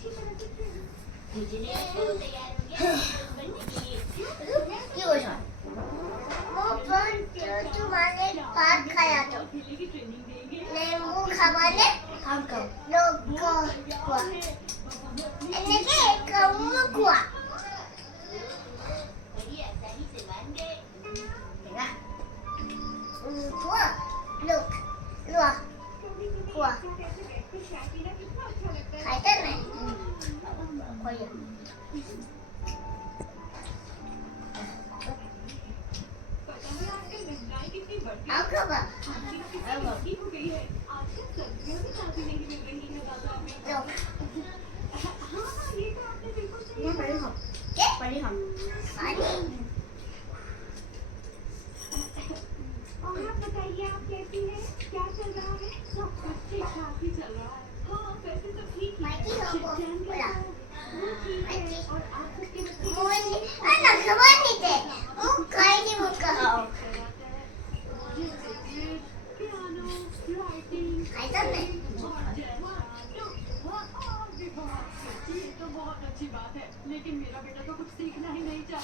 কি বলছ तुम्हारे भात खाया तो नींबू खावाने लोग को এনেকে কম কুয়া কুয়া লোক লোয়া কুয়া খাইতে নাই কইয়া आओ कब हो गई है आजकल सब्जियों भी ताजी नहीं मिल रही है बाजार में हाँ ये तो आपने बिल्कुल सही कहा क्या पढ़ी हम और आप बताइए आप कैसी हैं क्या चल रहा है सब कुछ ठीक ठाक ही चल रहा है हाँ वैसे तो ठीक ही है और आप सबके बच्चे ना खबर नहीं थे वो कहीं नहीं मुझका बहुत अच्छी बात है लेकिन मेरा बेटा तो कुछ सीखना ही नहीं चाहता।